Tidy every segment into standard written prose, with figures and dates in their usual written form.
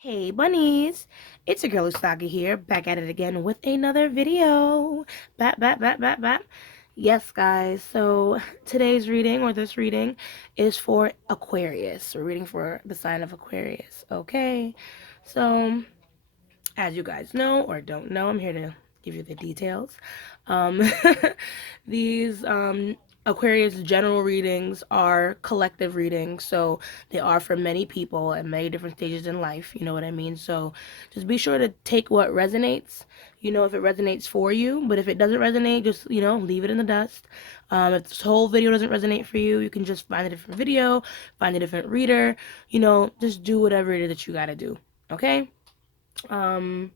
Hey bunnies, it's your girl Usagi here, back at it again with another video. Bap. Yes guys, so today's reading, or this reading, is for Aquarius. We're reading for the sign of Aquarius, okay? So, as you guys know or don't know, I'm here to give you the details. Um, these Aquarius general readings are collective readings, so they are for many people at many different stages in life. You know what I mean? So just be sure to take what resonates. You know, if it resonates for you, but if it doesn't resonate, just leave it in the dust. If this whole video doesn't resonate for you, you can just find a different video, find a different reader. Just do whatever it is that you gotta do. Okay? Um,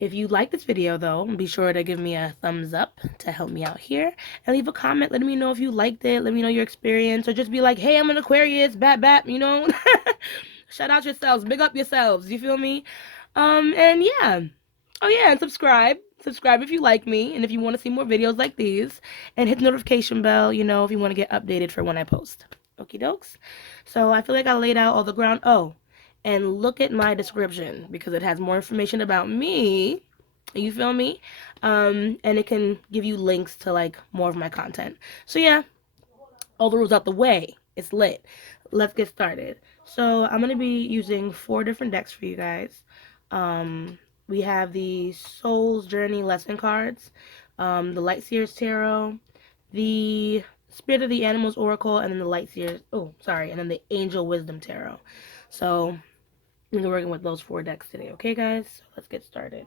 if you like this video though, be sure to give me a thumbs up to help me out here and leave a comment letting me know if you liked it. Let me know your experience, or just be like, hey, I'm an Aquarius, bap. Shout out yourselves, big up yourselves, you feel me? And yeah. Oh yeah, and subscribe if you like me and if you want to see more videos like these, and hit the notification bell, if you want to get updated for when I post. Okie dokes. So I feel like I laid out all the ground. Oh, and look at my description because it has more information about me. You feel me? And it can give you links to like more of my content. So yeah, all the rules out the way. It's lit. Let's get started. So I'm gonna be using 4 different decks for you guys. We have the Soul's Journey lesson cards, the Light Seers Tarot, the Spirit of the Animals Oracle, and then the Light Seers. Oh, sorry, and then the Angel Wisdom Tarot. So we're working with those 4 decks today. Okay, guys. So let's get started.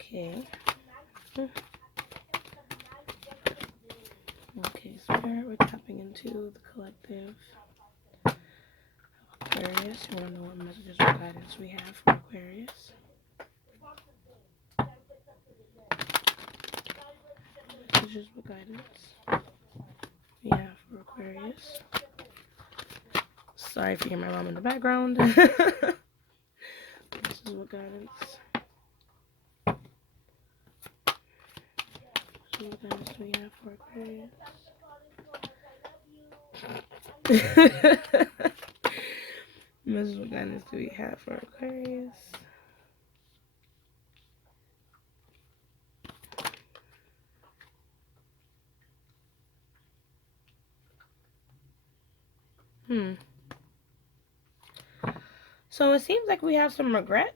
Okay. Okay, Spirit, we're tapping into the collective Aquarius. You want to know what messages or guidance we have for Aquarius? Messages or guidance we have for Aquarius. Sorry if you hear my mom in the background. This is what guidance. What guidance do we have for Aquarius? Message what guidance do we have for Aquarius? So it seems like we have some regret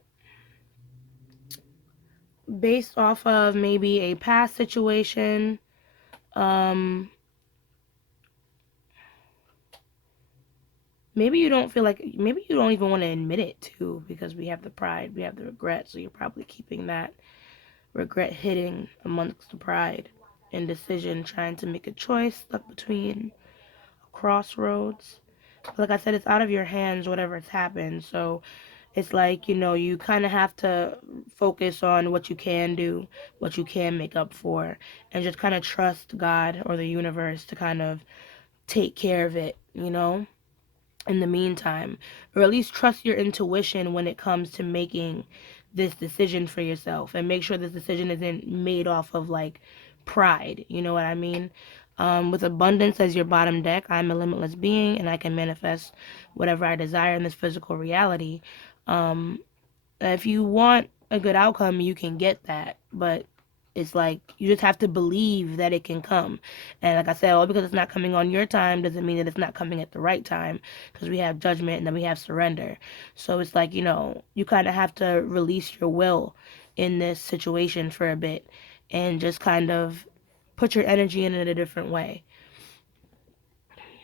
based off of maybe a past situation. Maybe you don't feel like, maybe you don't even want to admit it too, because we have the pride, we have the regret, so you're probably keeping that regret hidden amongst the pride, indecision, trying to make a choice, stuck between a crossroads. Like I said, it's out of your hands, whatever's happened, so it's like, you kind of have to focus on what you can do, what you can make up for, and just kind of trust God or the universe to kind of take care of it, in the meantime, or at least trust your intuition when it comes to making this decision for yourself, and make sure this decision isn't made off of like pride, you know what I mean? With abundance as your bottom deck, I'm a limitless being and I can manifest whatever I desire in this physical reality. If you want a good outcome, you can get that, but it's like you just have to believe that it can come. And like I said, all because it's not coming on your time doesn't mean that it's not coming at the right time, because we have judgment and then we have surrender. So it's like, you kind of have to release your will in this situation for a bit and just kind of put your energy in it a different way.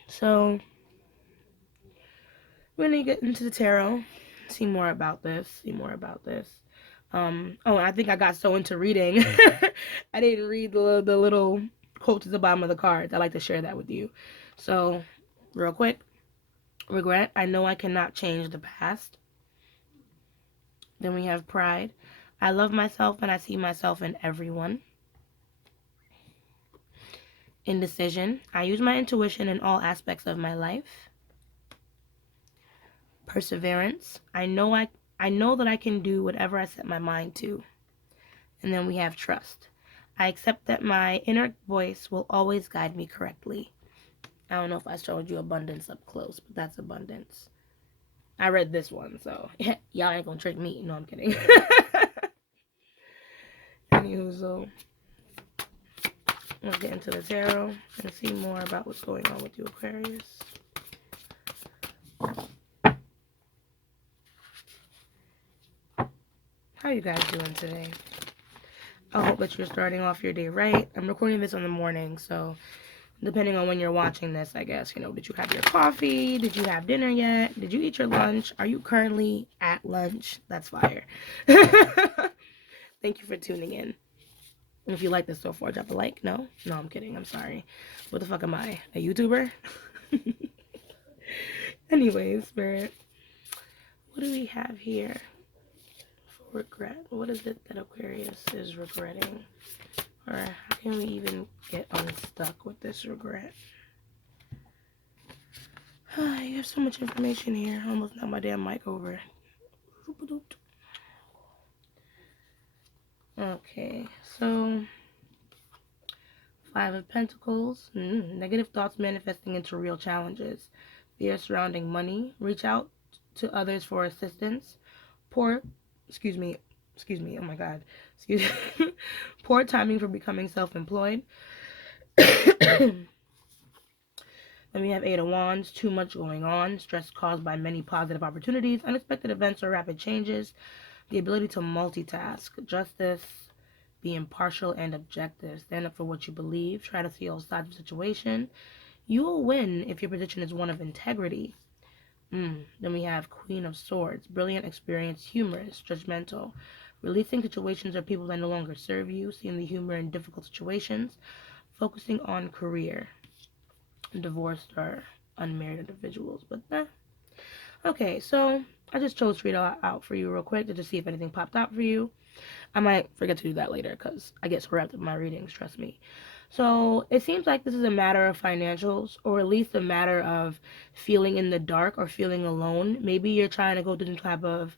So we're going to get into the tarot, see more about this. Oh, I think I got so into reading. I didn't read the little quotes at the bottom of the cards. I like to share that with you. So, real quick, regret. I know I cannot change the past. Then we have pride. I love myself and I see myself in everyone. Indecision. I use my intuition in all aspects of my life. Perseverance. I know that I can do whatever I set my mind to. And then we have trust. I accept that my inner voice will always guide me correctly. I don't know if I showed you abundance up close, but that's abundance. I read this one, so y'all ain't gonna trick me. No, I'm kidding. Anywho, so let's get into the tarot and see more about what's going on with you, Aquarius. How you guys doing today? I hope that you're starting off your day right. I'm recording this in the morning, so depending on when you're watching this, I guess, did you have your coffee? Did you have dinner yet? Did you eat your lunch? Are you currently at lunch? That's fire. Thank you for tuning in. And if you like this so far, drop a like. No, I'm kidding. I'm sorry. What the fuck am I? A YouTuber? Anyways, Spirit, what do we have here for regret? What is it that Aquarius is regretting? Or how can we even get unstuck with this regret? You have so much information here. I almost knocked my damn mic over. Okay, so 5 of Pentacles. Negative thoughts manifesting into real challenges. Fear surrounding money. Reach out to others for assistance. Excuse me, oh my god. Excuse me. Poor timing for becoming self-employed. Then we have 8 of Wands. Too much going on. Stress caused by many positive opportunities. Unexpected events or rapid changes. The ability to multitask. Justice. Be impartial and objective. Stand up for what you believe. Try to see all sides of the situation. You will win if your position is one of integrity. Then we have Queen of Swords. Brilliant, experienced, humorous, judgmental. Releasing situations or people that no longer serve you. Seeing the humor in difficult situations. Focusing on career. Divorced or unmarried individuals. But okay, so I just chose to read it out for you real quick to just see if anything popped out for you. I might forget to do that later because I get so wrapped up in my readings, trust me. So it seems like this is a matter of financials, or at least a matter of feeling in the dark or feeling alone. Maybe you're trying to go through some type of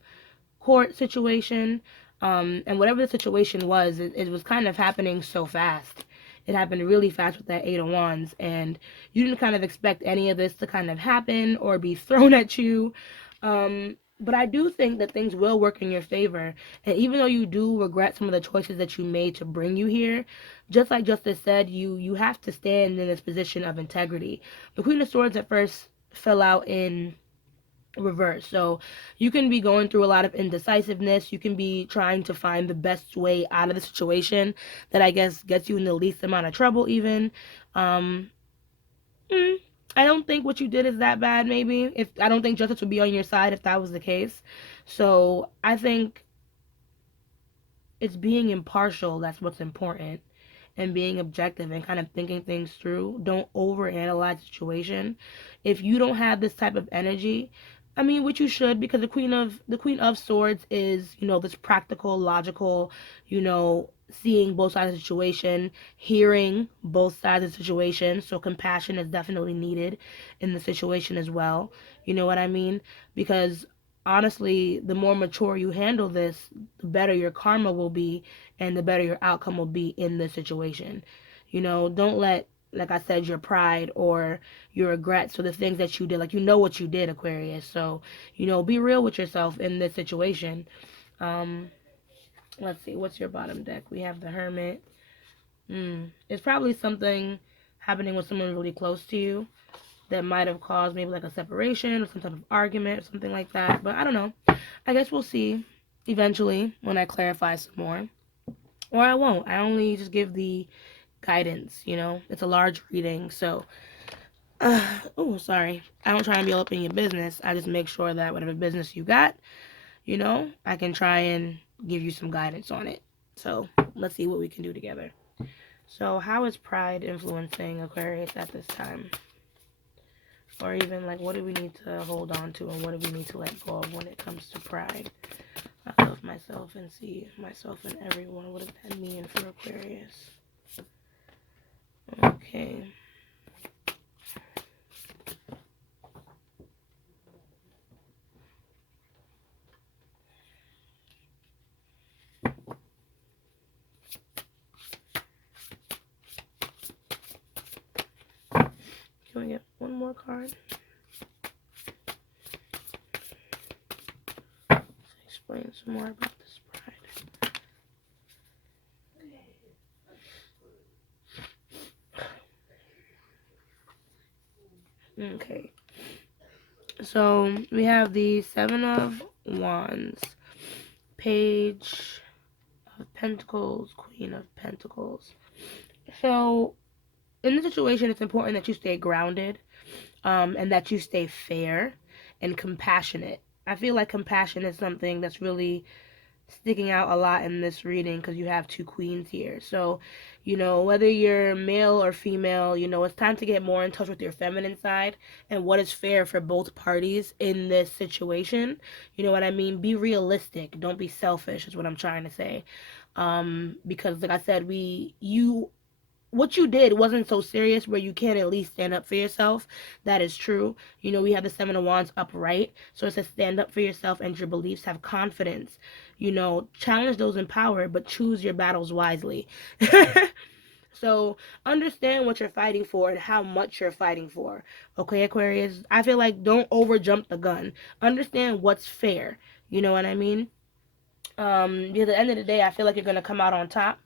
court situation, and whatever the situation was, it was kind of happening so fast. It happened really fast with that 8 of Wands, and you didn't kind of expect any of this to kind of happen or be thrown at you. But I do think that things will work in your favor. And even though you do regret some of the choices that you made to bring you here, just like Justice said, you have to stand in this position of integrity. The Queen of Swords at first fell out in reverse. So you can be going through a lot of indecisiveness. You can be trying to find the best way out of the situation that I guess gets you in the least amount of trouble even. I don't think what you did is that bad, maybe. I don't think justice would be on your side if that was the case. So I think it's being impartial that's what's important, and being objective and kind of thinking things through. Don't overanalyze the situation. If you don't have this type of energy, I mean, which you should, because the Queen of Swords is, this practical, logical, seeing both sides of the situation, hearing both sides of the situation. So compassion is definitely needed in the situation as well. You know what I mean? Because honestly, the more mature you handle this, the better your karma will be and the better your outcome will be in this situation. Don't let, like I said, your pride or your regrets or the things that you did, like, what you did, Aquarius. So, be real with yourself in this situation. Let's see, what's your bottom deck? We have the Hermit. It's probably something happening with someone really close to you that might have caused maybe like a separation or some type of argument or something like that. But I don't know. I guess we'll see eventually when I clarify some more. Or I won't. I only just give the guidance, It's a large reading, so oh, sorry. I don't try and be all up in your business. I just make sure that whatever business you got, I can try and give you some guidance on it. So let's see what we can do together. So how is pride influencing Aquarius at this time? Or even like, what do we need to hold on to and what do we need to let go of when it comes to pride? I love myself and see myself in everyone. What does that mean for Aquarius? Okay. Can we get one more card? Let's explain some more about this bride. Okay. So we have the Seven of Wands, Page of Pentacles, Queen of Pentacles. So in this situation, it's important that you stay grounded, and that you stay fair and compassionate. I feel like compassion is something that's really sticking out a lot in this reading because you have two queens here. So, whether you're male or female, it's time to get more in touch with your feminine side and what is fair for both parties in this situation. You know what I mean? Be realistic. Don't be selfish is what I'm trying to say. Because like I said, what you did wasn't so serious where you can't at least stand up for yourself. That is true. We have the Seven of Wands upright. So it says stand up for yourself and your beliefs, have confidence. Challenge those in power, but choose your battles wisely. So understand what you're fighting for and how much you're fighting for. Okay, Aquarius? I feel like don't overjump the gun. Understand what's fair. You know what I mean? Because at the end of the day, I feel like you're gonna come out on top,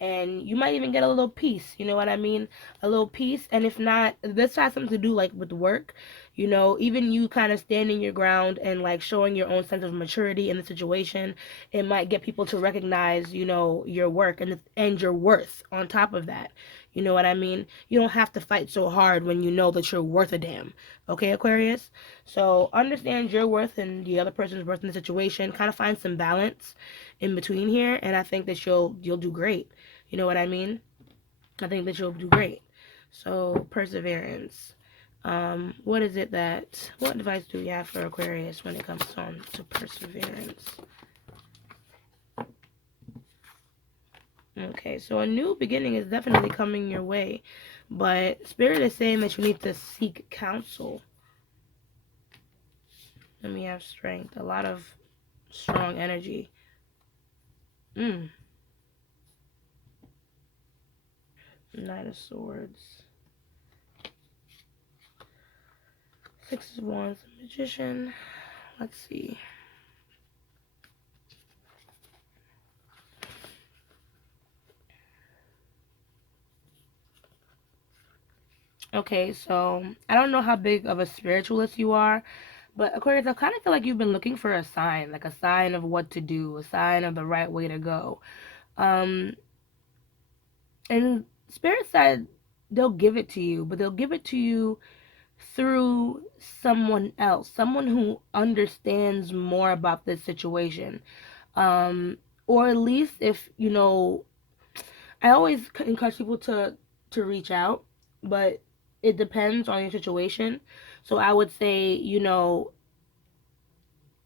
and you might even get a little peace. You know what I mean? A little peace, and if not, this has something to do like with work. Even you kind of standing your ground and like showing your own sense of maturity in the situation, it might get people to recognize, your work and your worth. On top of that, you know what I mean? You don't have to fight so hard when you know that you're worth a damn. Okay, Aquarius? So understand your worth and the other person's worth in the situation. Kind of find some balance in between here, and I think that you'll do great. You know what I mean? I think that you'll do great. So perseverance. What advice do we have for Aquarius when it comes on to perseverance? Okay, so a new beginning is definitely coming your way, but Spirit is saying that you need to seek counsel. Let me have strength. A lot of strong energy. Knight of Swords. Six of Wands, Magician. Let's see. Okay, so I don't know how big of a spiritualist you are, but Aquarius, I kind of feel like you've been looking for a sign, like a sign of what to do, a sign of the right way to go. And Spirit said they'll give it to you, but they'll give it to you through someone else, someone who understands more about this situation. Or at least if, I always encourage people to reach out, but it depends on your situation. So I would say,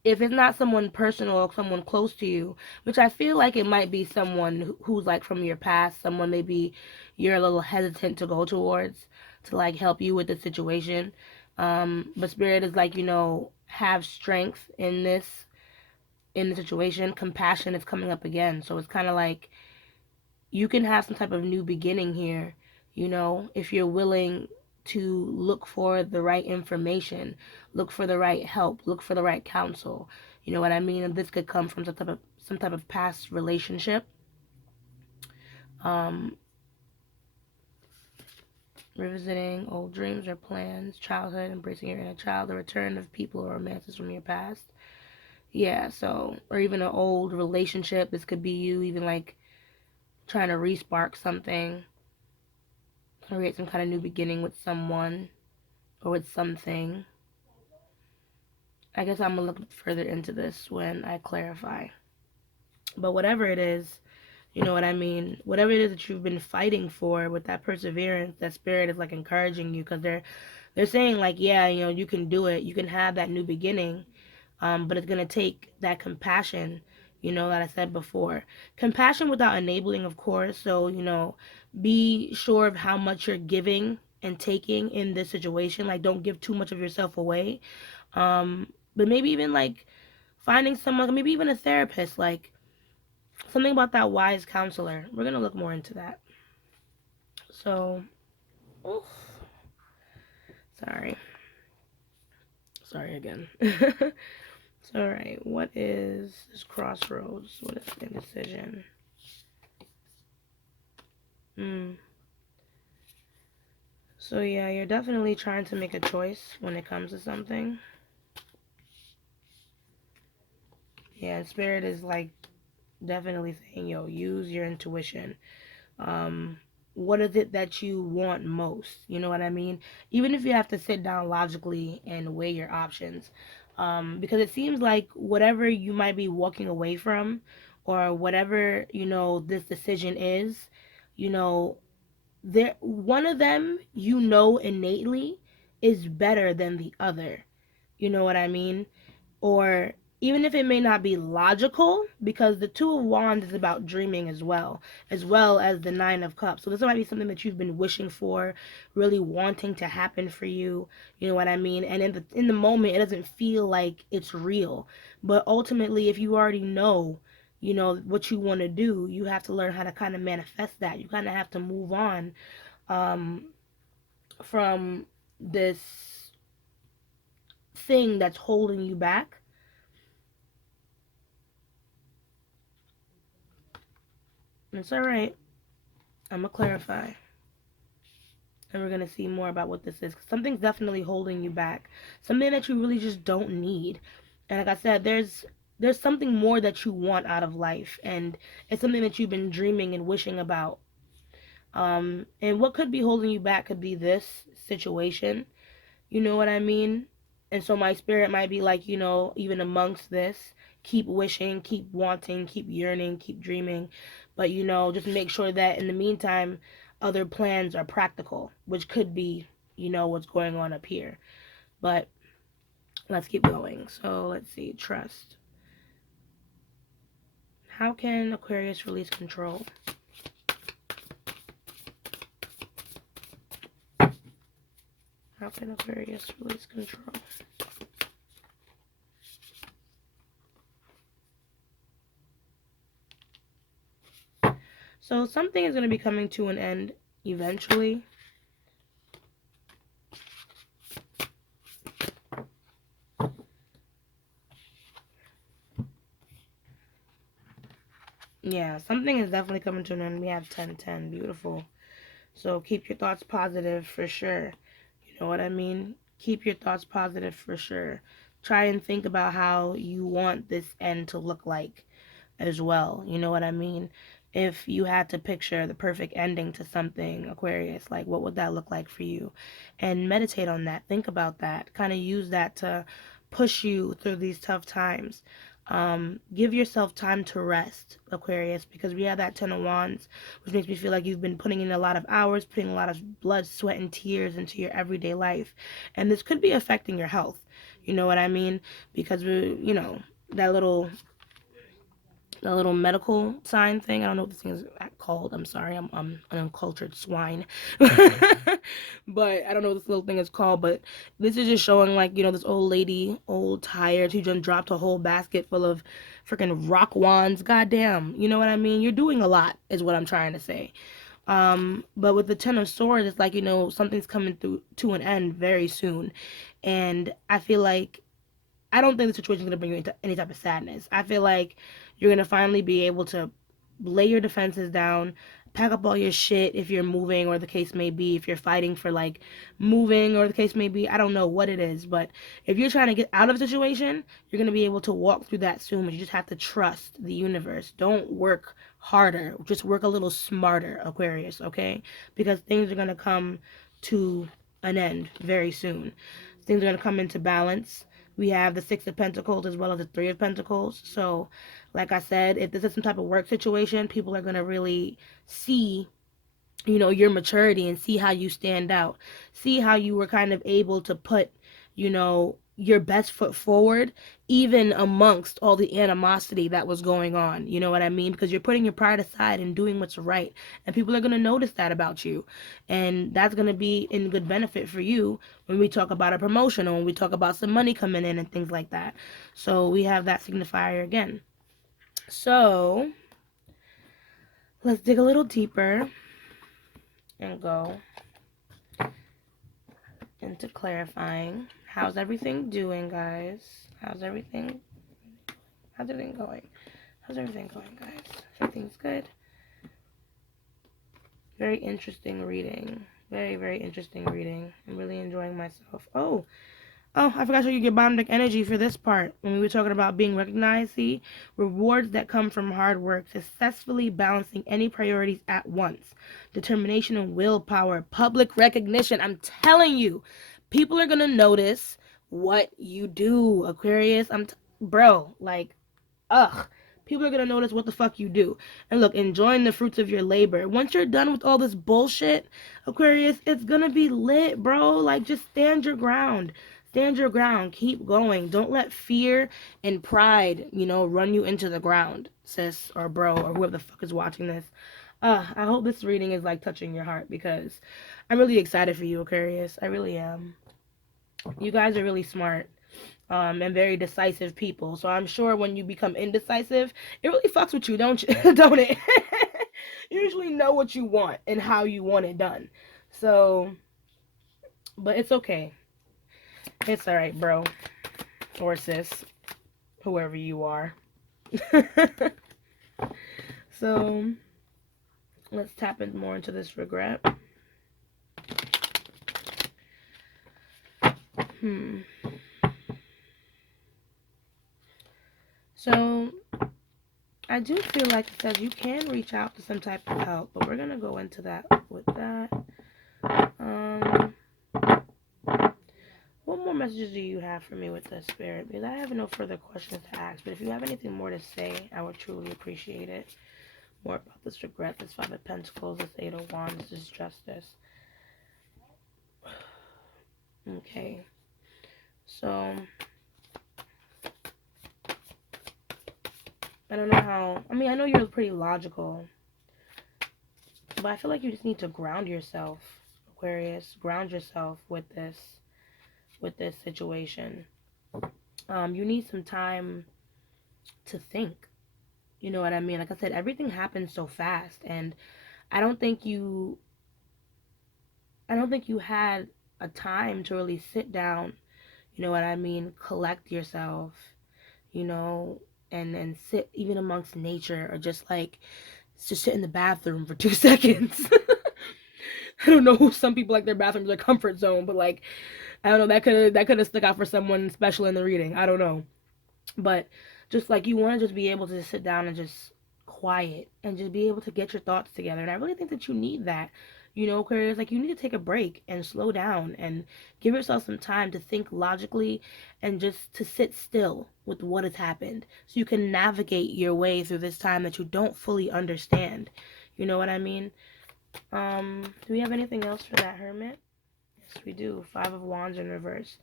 if it's not someone personal or someone close to you, which I feel like it might be someone who's like from your past, someone maybe you're a little hesitant to go towards to like help you with the situation. But Spirit is like, have strength in the situation. Compassion is coming up again. So it's kind of like you can have some type of new beginning here, if you're willing to look for the right information, look for the right help, look for the right counsel. You know what I mean? And this could come from some type of past relationship. Revisiting old dreams or plans, childhood, embracing your inner child, the return of people or romances from your past. Yeah, so, or even an old relationship. This could be you even like trying to re-spark something, create some kind of new beginning with someone or with something. I guess I'm going to look further into this when I clarify. But whatever it is, you know what I mean? Whatever it is that you've been fighting for with that perseverance, that Spirit is like encouraging you because they're saying like, yeah, you can do it. You can have that new beginning. But it's going to take that compassion, that I said before. Compassion without enabling, of course. So, be sure of how much you're giving and taking in this situation. Like, don't give too much of yourself away. But maybe even like finding someone, maybe even a therapist, like something about that wise counselor. We're going to look more into that. So, oof. Sorry again. So, alright, what is this crossroads? What is indecision? So, yeah, you're definitely trying to make a choice when it comes to something. Yeah, Spirit is like definitely saying, yo, use your intuition. What is it that you want most? You know what I mean? Even if you have to sit down logically and weigh your options. Because it seems like whatever you might be walking away from, or whatever, this decision is, you know, there one of them, innately is better than the other. You know what I mean? Or even if it may not be logical, because the Two of Wands is about dreaming as well as the Nine of Cups. So this might be something that you've been wishing for, really wanting to happen for you. You know what I mean? And in the moment, it doesn't feel like it's real. But ultimately, if you already know, what you want to do, you have to learn how to kind of manifest that. You kind of have to move on, um, from this thing that's holding you back. It's all right. I'm gonna clarify, and we're gonna see more about what this is. 'Cause something's definitely holding you back. Something that you really just don't need. And like I said, there's something more that you want out of life, and it's something that you've been dreaming and wishing about. And what could be holding you back could be this situation. You know what I mean? And so my spirit might be like, even amongst this, keep wishing, keep wanting, keep yearning, keep dreaming. But, just make sure that in the meantime, other plans are practical, which could be, what's going on up here. But let's keep going. So let's see. Trust. How can Aquarius release control? How can Aquarius release control? So something is going to be coming to an end eventually. Yeah, something is definitely coming to an end. We have 10-10. Beautiful. So keep your thoughts positive for sure. You know what I mean? Keep your thoughts positive for sure. Try and think about how you want this end to look like as well. You know what I mean? If you had to picture the perfect ending to something, Aquarius, like what would that look like for you? And meditate on that. Think about that. Kind of use that to push you through these tough times. Give yourself time to rest, Aquarius, because we have that Ten of Wands, which makes me feel like you've been putting in a lot of hours, putting a lot of blood, sweat, and tears into your everyday life. And this could be affecting your health. You know what I mean? Because that little medical sign thing. I don't know what this thing is called. I'm sorry. I'm an uncultured swine. But I don't know what this little thing is called. But this is just showing, like, this old lady, old tired, who just dropped a whole basket full of freaking rock wands. Goddamn. You know what I mean? You're doing a lot, is what I'm trying to say. But with the Ten of Swords, it's like, something's coming through to an end very soon. And I feel like I don't think the situation is going to bring you into any type of sadness. I feel like you're going to finally be able to lay your defenses down, pack up all your shit if you're moving, or the case may be, if you're fighting for like moving, or the case may be. I don't know what it is, but if you're trying to get out of a situation, you're going to be able to walk through that soon. But you just have to trust the universe. Don't work harder, just work a little smarter, Aquarius, okay? Because things are going to come to an end very soon. Things are going to come into balance. We have the Six of Pentacles as well as the Three of Pentacles. So, like I said, if this is some type of work situation, people are going to really see, your maturity and see how you stand out. See how you were kind of able to put, your best foot forward, even amongst all the animosity that was going on. You know what I mean? Because you're putting your pride aside and doing what's right. And people are going to notice that about you. And that's going to be in good benefit for you when we talk about a promotion, or when we talk about some money coming in and things like that. So we have that signifier again. So let's dig a little deeper and go. into clarifying. How's everything doing, guys? How's everything going? How's everything going, guys? Everything's good? Very interesting reading. Very, very interesting reading. I'm really enjoying myself. Oh, I forgot to show you your bottom deck energy for this part. When we were talking about being recognized, see? Rewards that come from hard work, successfully balancing any priorities at once. Determination and willpower, public recognition. I'm telling you, people are going to notice what you do, Aquarius. Bro, like, ugh. People are going to notice what the fuck you do. And look, enjoying the fruits of your labor. Once you're done with all this bullshit, Aquarius, it's going to be lit, bro. Like, just stand your ground. Stand your ground. Keep going. Don't let fear and pride, run you into the ground, sis or bro or whoever the fuck is watching this. I hope this reading is, like, touching your heart because I'm really excited for you, Aquarius. I really am. You guys are really smart. And very decisive people. So I'm sure when you become indecisive, it really fucks with you, don't you? Don't it? You usually know what you want and how you want it done. So, but it's okay. It's alright, bro. Or sis. Whoever you are. So, let's tap in more into this regret. So, I do feel like it says you can reach out to some type of help, but we're going to go into that with that. What more messages do you have for me with this, Spirit? Because I have no further questions to ask, but if you have anything more to say, I would truly appreciate it. More about this regret, this Five of Pentacles, this Eight of Wands, this Justice. Okay. So, I don't know how... I mean, I know you're pretty logical, but I feel like you just need to ground yourself, Aquarius. Ground yourself with this situation. You need some time to think. You know what I mean? Like I said, everything happens so fast, and I don't think you had a time to really sit down, you know what I mean, collect yourself, and sit even amongst nature, or just sit in the bathroom for 2 seconds. I don't know, some people like their bathrooms their comfort zone, but like, I don't know, that could have stuck out for someone special in the reading. I don't know. But just like, you want to just be able to sit down and just quiet and just be able to get your thoughts together. And I really think that you need that, Aquarius. Like, you need to take a break and slow down and give yourself some time to think logically and just to sit still with what has happened so you can navigate your way through this time that you don't fully understand. You know what I mean? Do we have anything else for that, Hermit? Yes, we do. Five of Wands in reverse.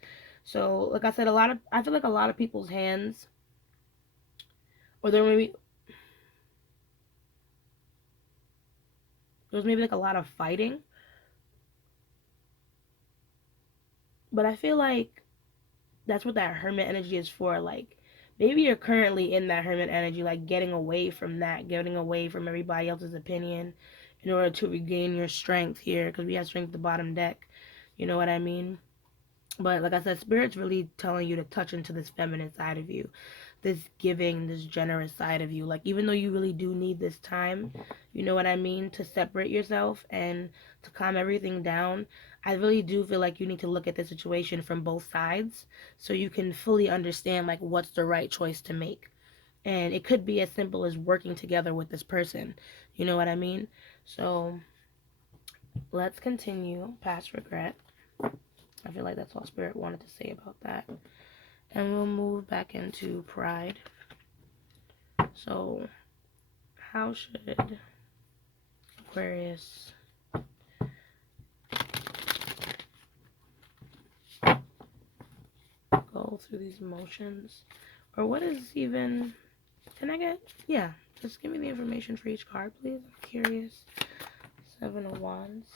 So, like I said, I feel like a lot of people's hands, or there was maybe like a lot of fighting. But I feel like that's what that Hermit energy is for. Like, maybe you're currently in that Hermit energy, like getting away from that, getting away from everybody else's opinion in order to regain your strength here, because we have strength at the bottom deck. You know what I mean? But like I said, Spirit's really telling you to touch into this feminine side of you, this giving, this generous side of you. Like, even though you really do need this time, you know what I mean, to separate yourself and to calm everything down, I really do feel like you need to look at the situation from both sides so you can fully understand, like, what's the right choice to make. And it could be as simple as working together with this person. You know what I mean? So, let's continue past regret. I feel like that's all Spirit wanted to say about that. And we'll move back into pride. So, how should Aquarius go through these emotions? Or what is even... Can I get... Yeah, just give me the information for each card, please. I'm curious. Seven of Wands.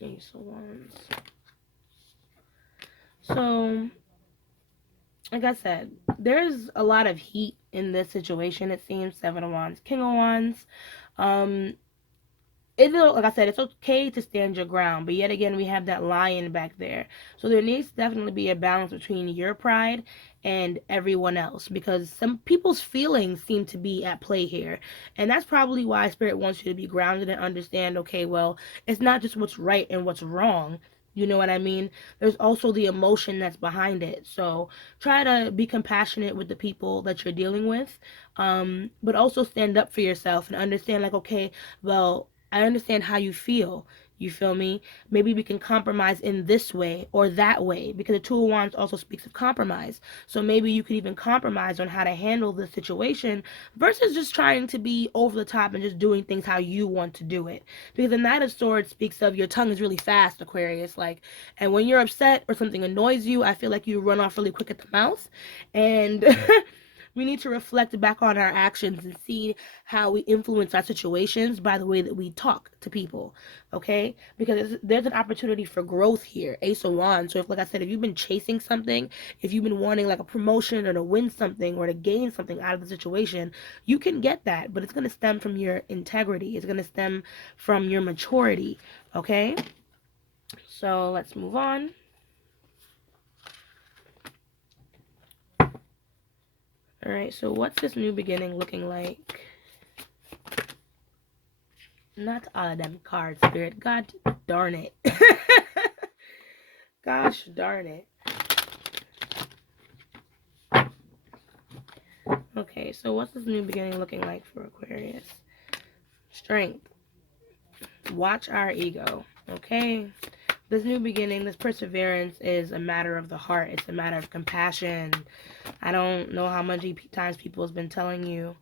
Ace of Wands. So, like I said, there's a lot of heat in this situation, it seems. Seven of Wands. King of Wands. It's, like I said, it's okay to stand your ground, but yet again, we have that lion back there. So there needs to definitely be a balance between your pride and everyone else, because some people's feelings seem to be at play here. And that's probably why Spirit wants you to be grounded and understand, okay, well, it's not just what's right and what's wrong. You know what I mean? There's also the emotion that's behind it. So try to be compassionate with the people that you're dealing with, but also stand up for yourself and understand, like, okay, well, I understand how you feel. You feel me? Maybe we can compromise in this way or that way, because the Two of Wands also speaks of compromise. So maybe you could even compromise on how to handle the situation versus just trying to be over the top and just doing things how you want to do it. Because the Knight of Swords speaks of your tongue is really fast, Aquarius. Like, and when you're upset or something annoys you, I feel like you run off really quick at the mouth. And we need to reflect back on our actions and see how we influence our situations by the way that we talk to people, okay? Because there's an opportunity for growth here, Ace of Wands. So if, like I said, if you've been chasing something, if you've been wanting like a promotion or to win something or to gain something out of the situation, you can get that, but it's going to stem from your integrity. It's going to stem from your maturity, okay? So let's move on. All right, so what's this new beginning looking like? Not all of them cards, Spirit. God darn it. Gosh darn it. Okay, so what's this new beginning looking like for Aquarius? Strength. Watch our ego, okay? This new beginning, this perseverance is a matter of the heart. It's a matter of compassion. I don't know how many times people has been telling you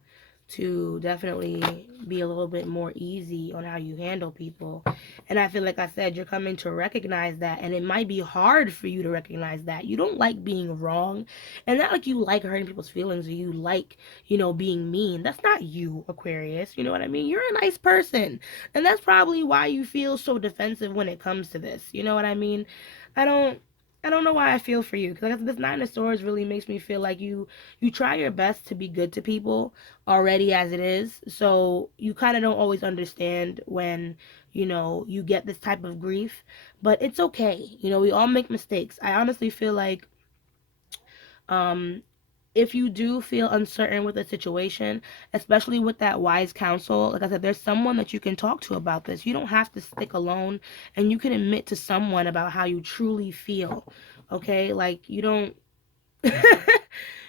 to definitely be a little bit more easy on how you handle people. And I feel like I said, you're coming to recognize that, and it might be hard for you to recognize that. You don't like being wrong, and not like you like hurting people's feelings or you like, being mean. That's not you, Aquarius. You know what I mean? You're a nice person, and that's probably why you feel so defensive when it comes to this. You know what I mean? I don't I don't know why I feel for you, because this Nine of Swords really makes me feel like you try your best to be good to people already as it is. So you kind of don't always understand when you get this type of grief, but it's okay. We all make mistakes. I honestly feel like um if you do feel uncertain with a situation, especially with that wise counsel, like I said, there's someone that you can talk to about this. You don't have to stick alone, and you can admit to someone about how you truly feel. Okay? Like, you don't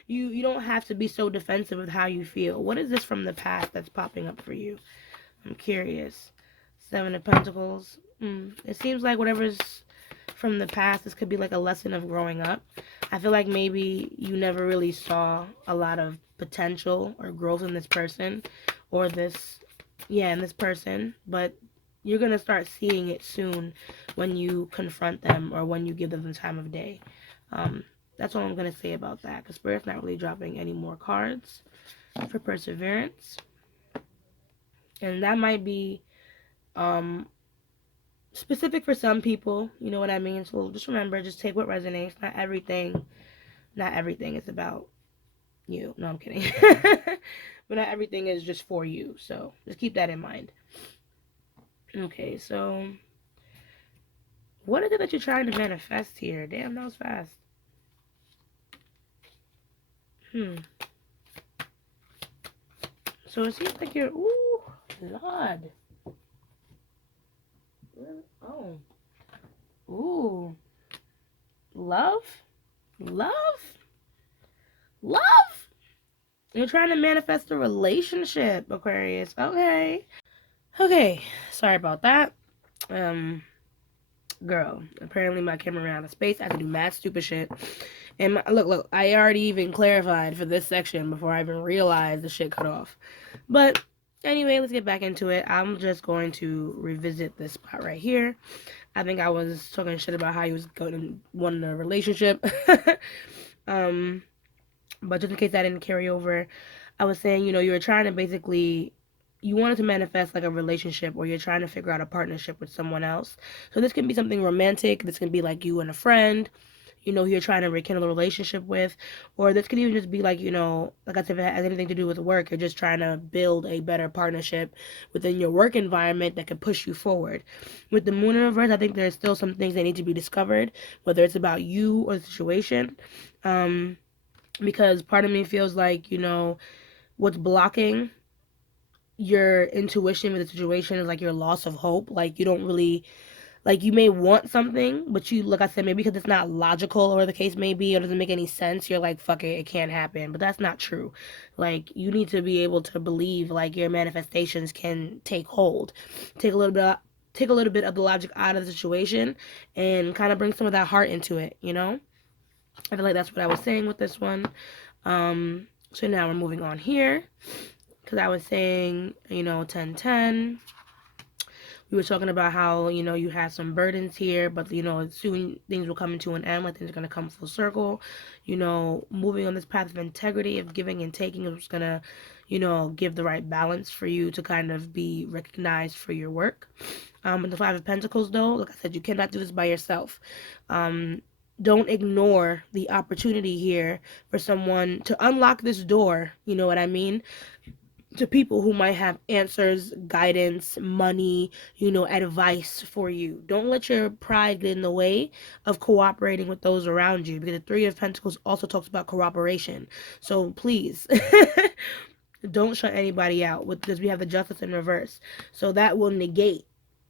you don't have to be so defensive with how you feel. What is this from the past that's popping up for you? I'm curious. Seven of Pentacles. It seems like whatever's from the past, this could be like a lesson of growing up. I feel like maybe you never really saw a lot of potential or growth in this person, or in this person, but you're going to start seeing it soon when you confront them or when you give them the time of day. That's all I'm going to say about that, because Spirit's not really dropping any more cards for perseverance. And that might be specific for some people, you know what I mean? So just remember, just take what resonates. Not everything is about you. No, I'm kidding. But not everything is just for you. So just keep that in mind. Okay, so what is it that you're trying to manifest here? Damn, that was fast. So it seems like you're, ooh, Lord. Oh. Ooh. Love? Love? You're trying to manifest a relationship, Aquarius. Okay. Sorry about that. Girl, apparently my camera ran out of space. I had to do mad stupid shit. And look, I already even clarified for this section before I even realized the shit cut off. But anyway, let's get back into it. I'm just going to revisit this spot right here. I think I was talking shit about how he was going to want a relationship. But just in case that didn't carry over, I was saying, you were trying to basically, you wanted to manifest like a relationship, or you're trying to figure out a partnership with someone else. So this can be something romantic. This can be like you and a friend. you know, you're trying to rekindle a relationship with. Or this could even just be like, you know, like I said, if it has anything to do with work, you're just trying to build a better partnership within your work environment that can push you forward. With the moon in reverse, I think there's still some things that need to be discovered, whether it's about you or the situation. Because part of me feels like, you know, what's blocking your intuition with the situation is like your loss of hope. Like you don't really, like you may want something, but you, like I said, maybe because it's not logical or the case may be, or doesn't make any sense, you're like, fuck it, it can't happen. But that's not true. Like you need to be able to believe like your manifestations can take hold. Take a little bit take a little bit of the logic out of the situation and kind of bring some of that heart into it, you know? I feel like that's what I was saying with this one. So now we're moving on here. Because I was saying, you know, 10-10. We were talking about how, you know, you have some burdens here, but, you know, soon things will come to an end. Like things are going to come full circle. You know, moving on this path of integrity, of giving and taking, is going to, you know, give the right balance for you to kind of be recognized for your work. With the Five of Pentacles, though, like I said, you cannot do this by yourself. Don't ignore the opportunity here for someone to unlock this door, you know what I mean, to people who might have answers, guidance, money, you know, advice for you. Don't let your pride get in the way of cooperating with those around you, because the Three of Pentacles also talks about cooperation. So please, don't shut anybody out, because we have the Justice in reverse. So that will negate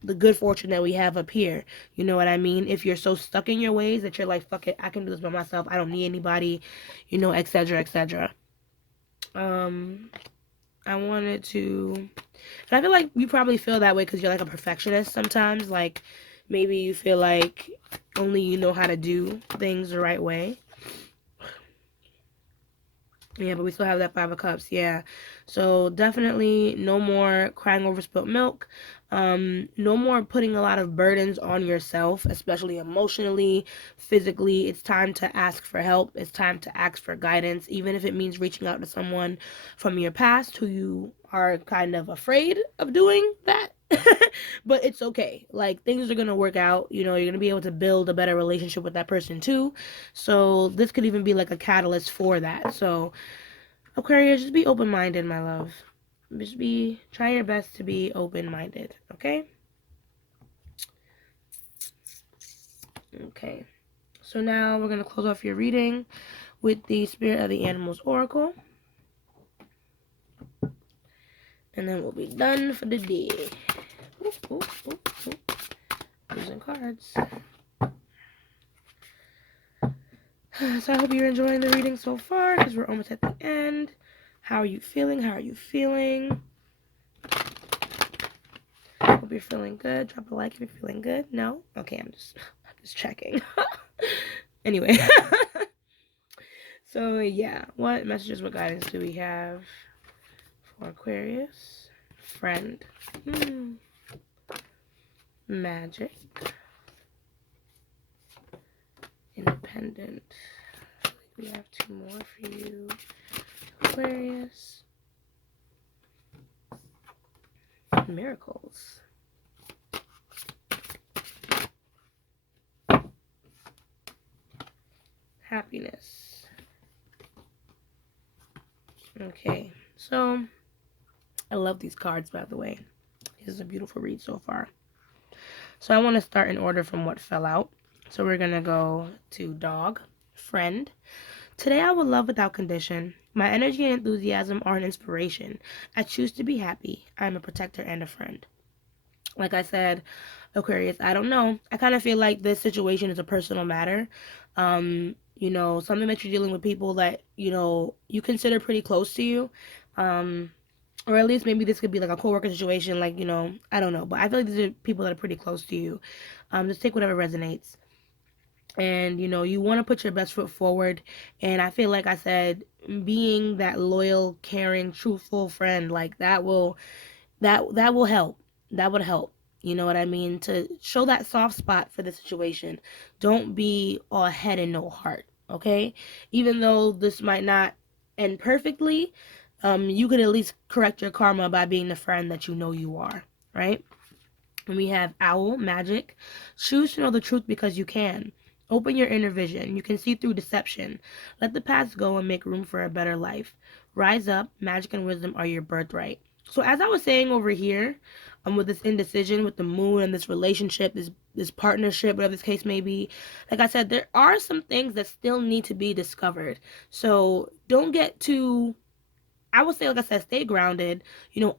the good fortune that we have up here. You know what I mean? If you're so stuck in your ways that you're like, fuck it, I can do this by myself, I don't need anybody, you know, etc., etc. I wanted to, and I feel like you probably feel that way because you're like a perfectionist sometimes. Like maybe you feel like only you know how to do things the right way. Yeah, but we still have that Five of Cups. Yeah. So definitely no more crying over spilt milk. No more putting a lot of burdens on yourself, especially emotionally, physically. It's time to ask for help. It's time to ask for guidance, even if it means reaching out to someone from your past who you are kind of afraid of doing that. But it's okay. Like things are going to work out. You know, you're going to be able to build a better relationship with that person too. So this could even be like a catalyst for that. So Aquarius, just be open-minded, my love. Just try your best to be open-minded, okay? Okay. So now we're going to close off your reading with the Spirit of the Animals Oracle. And then we'll be done for the day. Ooh. Losing cards. So I hope you're enjoying the reading so far, because we're almost at the end. How are you feeling? How are you feeling? Hope you're feeling good. Drop a like if you're feeling good. No? Okay, I'm just checking. Anyway. So yeah, what messages, what guidance do we have for Aquarius? Friend. Magic. Independent. I feel like we have two more for you, Aquarius. Miracles. Happiness. Okay, so I love these cards, by the way. This is a beautiful read so far. So I want to start in order from what fell out. So we're going to go to Dog, Friend. Today I will love without condition. My energy and enthusiasm are an inspiration. I choose to be happy. I am a protector and a friend. Like I said, Aquarius, I don't know. I kind of feel like this situation is a personal matter. You know, something that you're dealing with people that, you know, you consider pretty close to you. Or at least maybe this could be like a coworker situation, like, you know, I don't know. But I feel like these are people that are pretty close to you. Just take whatever resonates. And, you know, you want to put your best foot forward. And I feel like I said, being that loyal, caring, truthful friend, like that will help. That would help. You know what I mean? To show that soft spot for the situation. Don't be all head and no heart, okay? Even though this might not end perfectly, you could at least correct your karma by being the friend that you know you are, right? And we have Owl, Magic. Choose to know the truth because you can. Open your inner vision. You can see through deception. Let the past go and make room for a better life. Rise up. Magic and wisdom are your birthright. So as I was saying over here, with this indecision with the moon and this relationship, this partnership, whatever this case may be, like I said, there are some things that still need to be discovered. So don't get too, I would say, like I said, stay grounded,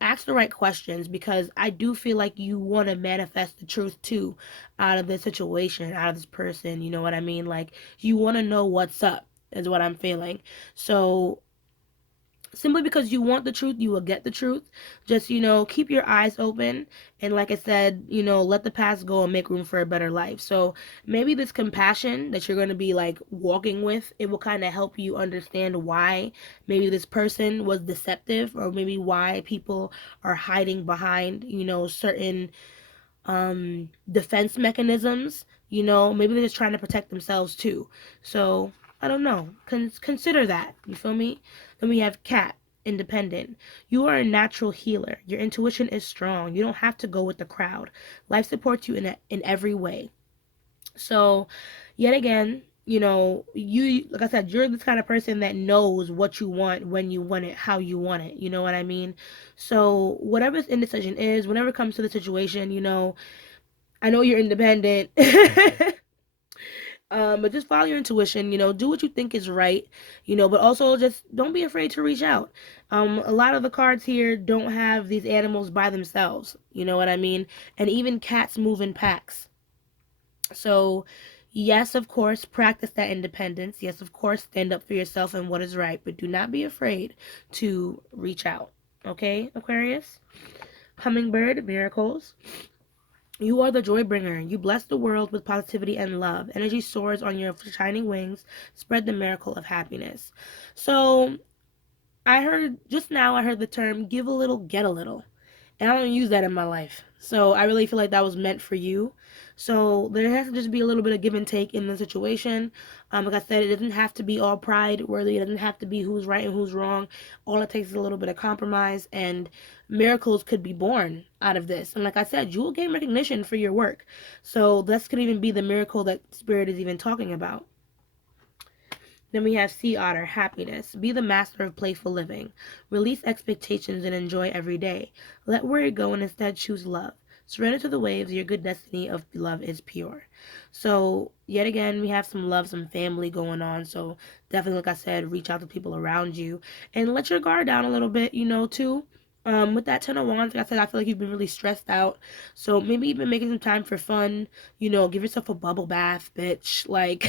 ask the right questions, because I do feel like you want to manifest the truth too out of this situation, out of this person, you know what I mean? Like, you want to know what's up, is what I'm feeling. So, simply because you want the truth, you will get the truth. Just, keep your eyes open. And like I said, let the past go and make room for a better life. So maybe this compassion that you're going to be like walking with, it will kind of help you understand why maybe this person was deceptive, or maybe why people are hiding behind, certain defense mechanisms. Maybe they're just trying to protect themselves too. So I don't know. Consider that. You feel me? Then we have Cat, independent. You are a natural healer. Your intuition is strong. You don't have to go with the crowd. Life supports you in every way. So, yet again, you, like I said, you're this kind of person that knows what you want, when you want it, how you want it. You know what I mean? So whatever this indecision is, whenever it comes to the situation, I know you're independent. But just follow your intuition, do what you think is right, but also just don't be afraid to reach out. A lot of the cards here don't have these animals by themselves, you know what I mean? And even cats move in packs. So, yes, of course, practice that independence. Yes, of course, stand up for yourself and what is right, but do not be afraid to reach out. Okay, Aquarius? Hummingbird, miracles. You are the joy bringer. You bless the world with positivity and love. Energy soars on your shining wings. Spread the miracle of happiness. So, I heard the term give a little, get a little. And I don't use that in my life. So I really feel like that was meant for you. So there has to just be a little bit of give and take in the situation. Like I said, it doesn't have to be all pride worthy. It doesn't have to be who's right and who's wrong. All it takes is a little bit of compromise, and miracles could be born out of this. And like I said, you will gain recognition for your work. So this could even be the miracle that Spirit is even talking about. Then we have Sea Otter, happiness. Be the master of playful living. Release expectations and enjoy every day. Let worry go and instead choose love. Surrender to the waves. Your good destiny of love is pure. So, yet again, we have some love, some family going on. So, definitely, like I said, reach out to people around you and let your guard down a little bit, too. With that Ten of Wands, like I said, I feel like you've been really stressed out. So, maybe even making some time for fun. Give yourself a bubble bath, bitch. Like,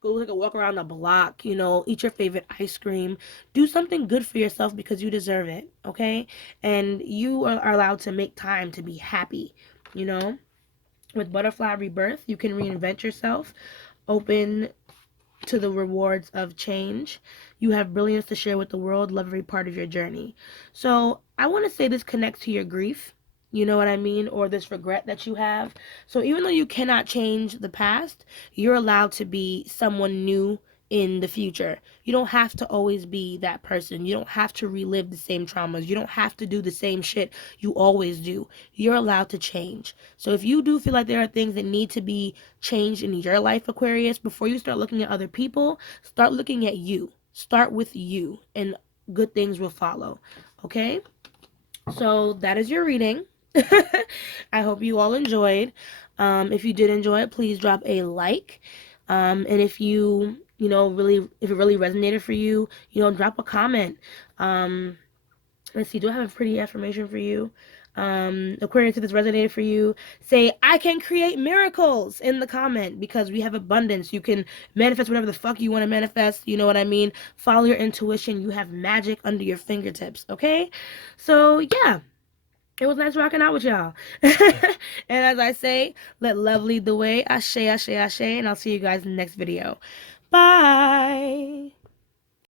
go take a walk around the block, eat your favorite ice cream. Do something good for yourself because you deserve it, okay? And you are allowed to make time to be happy, With Butterfly Rebirth, you can reinvent yourself, open to the rewards of change. You have brilliance to share with the world. Love every part of your journey. So I want to say this connects to your grief. You know what I mean? Or this regret that you have. So even though you cannot change the past, you're allowed to be someone new in the future. You don't have to always be that person. You don't have to relive the same traumas. You don't have to do the same shit you always do. You're allowed to change. So if you do feel like there are things that need to be changed in your life, Aquarius, before you start looking at other people, start looking at you. Start with you, and good things will follow. Okay? So that is your reading. I hope you all enjoyed. If you did enjoy it, please drop a like. And if you, if it really resonated for you, drop a comment. Let's see, do I have a pretty affirmation for you? Aquarius, if this resonated for you, say, I can create miracles in the comment, because we have abundance. You can manifest whatever the fuck you want to manifest. You know what I mean? Follow your intuition. You have magic under your fingertips. Okay? So, yeah. It was nice rocking out with y'all. And as I say, let love lead the way. Ashe, ashe, ashe. And I'll see you guys in the next video. Bye.